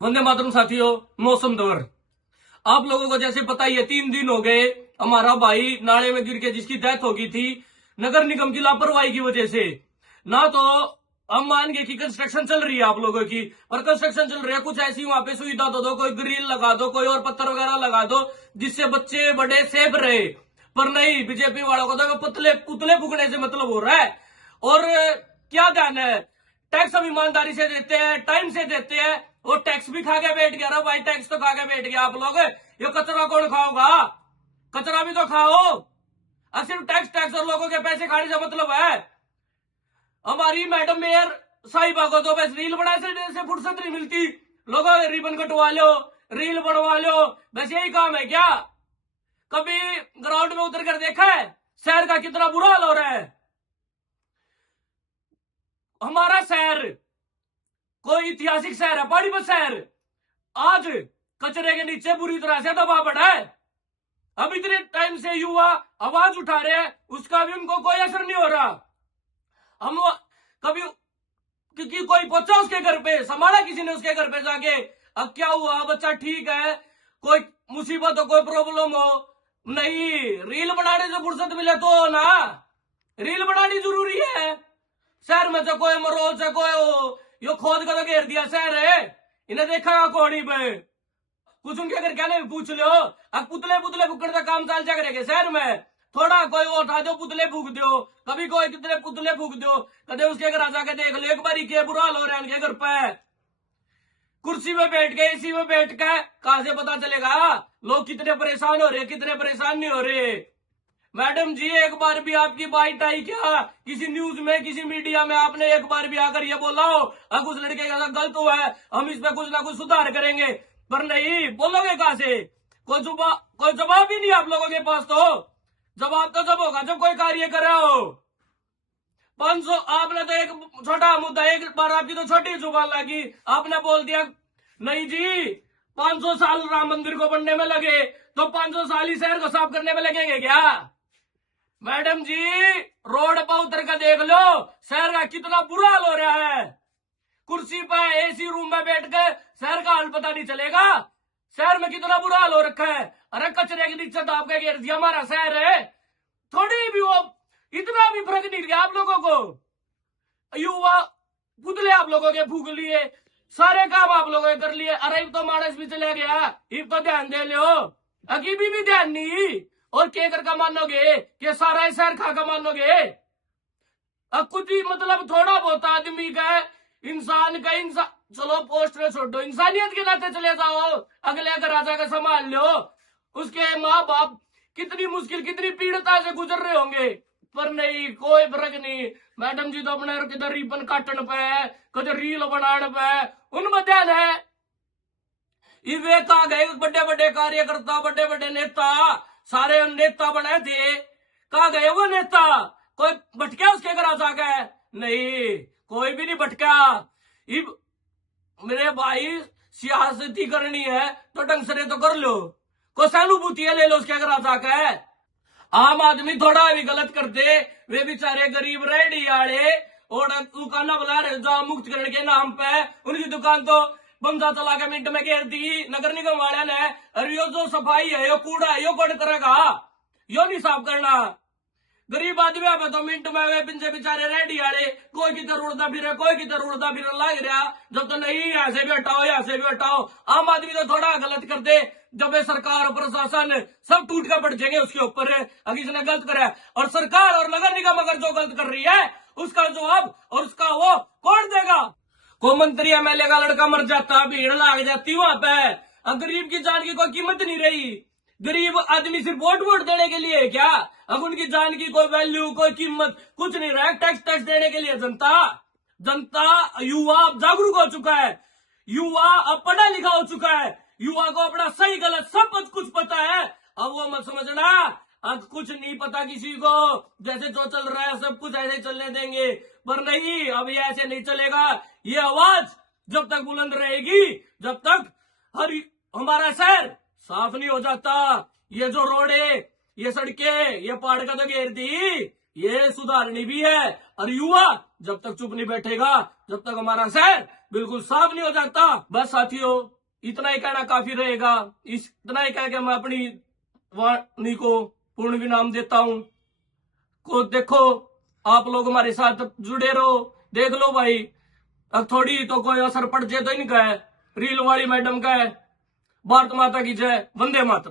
वंदे मातरम साथियों। मौसम दौर आप लोगों को जैसे पता ही है, 3 दिन हो गए हमारा भाई नाले में गिर के जिसकी डेथ हो गई थी नगर निगम की लापरवाही की वजह से। ना तो हम मान गए कि कंस्ट्रक्शन चल रही है आप लोगों की, और कंस्ट्रक्शन चल रही है, कुछ ऐसी वहां पे सुविधा तो दो, कोई ग्रिल लगा दो, कोई और पत्थर वगैरह लगा दो जिससे बच्चे बड़े सेफ रहे। पर नहीं, बीजेपी वालों को तो पुतले पुतले फूकने से मतलब हो रहा है। और क्या ध्यान है, टैक्स हम ईमानदारी से देते हैं, टाइम से देते हैं, वो टैक्स भी खा के बैठ गया ना भाई, टैक्स तो खा के बैठ गया आप लोग। ये कचरा कौन खाओगा? कचरा भी तो खाओ। और सिर्फ टैक्स टैक्स और लोगों के पैसे खाने से मतलब है। हमारी मैडम मेयर साहिबा को तो बस रील बनाने से फुर्सत नहीं मिलती। लोगों रिबन कटवा लो, रील बनवा लो, बस यही काम है क्या? कभी ग्राउंड में उतर कर देखा है शहर का कितना बुरा हाल हो रहा है? हमारा शहर कोई ऐतिहासिक शहर है, पानीपत शहर, आज कचरे के नीचे बुरी तरह से दबा पड़ा है। अब इतने टाइम से युवा आवाज उठा रहे हैं, उसका भी उनको कोई असर नहीं हो रहा। हम कभी क्योंकि कोई पहुंचा उसके घर पे, संभाला किसी ने उसके घर पे जाके, अब क्या हुआ, बच्चा ठीक है, कोई मुसीबत हो, कोई प्रॉब्लम हो? नहीं, रील बनाने से फुर्सत मिले तो ना, रील बनानी जरूरी है। शहर में तो कोई मरोल से कोई यो खोद कर घेर दिया शहर है, इन्हें देखा कोड़ी पे कुछ उनके अगर कहने पूछ लो। अब पुतले पुतले फूकने का काम चाल करेंगे शहर में, थोड़ा कोई उठा दो पुतले फूक दो, कभी कोई कितने पुतले फूक दो, कदे उसके घर आजा के देख लो एक बारी के बुरा हाल हो रहा है उनके घर पे। कुर्सी में बैठ के, एसी में बैठ के, कहां से पता चलेगा लोग कितने परेशान हो रहे, कितने परेशान नहीं हो रहे? मैडम जी, एक बार भी आपकी बाइट आई क्या किसी न्यूज में, किसी मीडिया में? आपने एक बार भी आकर ये बोला हो अब उस लड़के का गलत हुआ है, हम इस पे कुछ ना कुछ सुधार करेंगे? पर नहीं, बोलोगे कहां से? कोई जवाब ही नहीं आप लोगों के पास। तो जवाब तो जब होगा जब कोई कार्य कर रहा हो। 500 आपने तो एक छोटा मुद्दा, एक बार आपकी तो छोटी जुबान लगी, आपने बोल दिया नहीं जी 500 साल राम मंदिर को बनने में लगे तो 500 साल ही शहर को साफ करने में लगेंगे क्या? मैडम जी, रोड पर उतर कर देख लो शहर का कितना बुरा हाल हो रहा है। कुर्सी पर एसी रूम में बैठ कर शहर का हाल पता नहीं चलेगा, शहर में कितना बुरा हाल हो रखा है। अरे कचरे की दिक्कत आपका घेर दिया हमारा शहर है, थोड़ी भी वो इतना भी फर्क नहीं दिया आप लोगों को। युवा पुतले आप लोगों के फूक लिए, सारे काम आप लोगों ने कर लिए। अरे तो मानस भी चला गया, इब तो ध्यान दे लो, अभी भी ध्यान नहीं। और क्या करके मानोगे कि सारा शहर खा कर मानोगे? अब कुछ ही मतलब थोड़ा बहुत आदमी का, इंसान का, इंसान चलो पोस्ट में छोड़ो, इंसानियत के नाते चले जाओ, अगले घर आ जाकर संभाल लो। उसके माँ बाप कितनी मुश्किल, कितनी पीड़िता से गुजर रहे होंगे, पर नहीं, कोई फर्क नहीं। मैडम जी तो अपने किधर रिबन काटन पे है, किधर रील बनाने पे है, उनमें ध्यान है। वे कहा गए बड़े बड़े कार्यकर्ता, बड़े बड़े नेता, सारे नेता बने थे, कहा गए वो नेता? कोई भटका उसके घर आ जाके? नहीं, कोई भी नहीं भटका। इब मेरे भाई सियासती करनी है तो ढंग से तो कर लो, कोई सहानुभूति ले लो उसके घर आ जाके। आम आदमी थोड़ा भी गलत कर दे, वे बेचारे गरीब रेहड़ी वाले और दुकाना बुला रहे जाम मुक्त करने के नाम पे, उनकी दुकान तो बंदा चला के मिनट में घेर दी नगर निगम वाले ने। अरे यो जो सफाई है, यो कूड़ा है, यो कौन करेगा? यो नहीं साफ करना। गरीब आदमी है तो मिनट में वे पिंजे बेचारे रेहड़ी वाले कोई किधर उड़ता फिरे, कोई किधर उड़ता फिर लग रहा, जब तो नहीं यहाँ से भी हटाओ, यहाँ से भी हटाओ। आम आदमी तो थोड़ा गलत कर दे, जब ये सरकार और प्रशासन सब टूट कर पड़ जाएंगे उसके ऊपर अगर इसने गलत करा। और सरकार और नगर निगम अगर जो गलत कर रही है उसका जवाब और उसका वो कौन देगा? को मंत्री एमएलए का लड़का मर जाता, भीड़ लाग जाती वहां पे, गरीब की जान की कोई कीमत नहीं रही। गरीब आदमी सिर्फ वोट देने के लिए है क्या? अब उनकी जान की कोई वैल्यू, कोई कीमत कुछ नहीं रहा। टैक्स देने के लिए जनता युवा अब जागरूक हो चुका है, युवा अब पढ़ा लिखा हो चुका है, युवा को अपना सही गलत सब कुछ पता है। अब वो मत समझना अब कुछ नहीं पता किसी को, जैसे जो चल रहा है सब कुछ ऐसे चलने देंगे, पर नहीं, अब ये ऐसे नहीं चलेगा। ये आवाज जब तक बुलंद रहेगी, जब तक हमारा शहर साफ नहीं हो जाता। ये जो रोडे, ये सड़कें, ये पहाड़ का तो घेर दी, ये सुधारनी भी है। और युवा जब तक चुप नहीं बैठेगा, जब तक हमारा शहर बिल्कुल साफ नहीं हो जाता। बस साथियों, इतना ही कहना काफी रहेगा। इतना ही कह के मैं अपनी वाणी को पूर्ण विराम देता हूं। को देखो, आप लोग हमारे साथ जुड़े रहो। देख लो भाई, अब थोड़ी तो कोई असर पड़ जाए तो इनका है। रील वाली मैडम का है। भारत माता की जय, वंदे मातरम।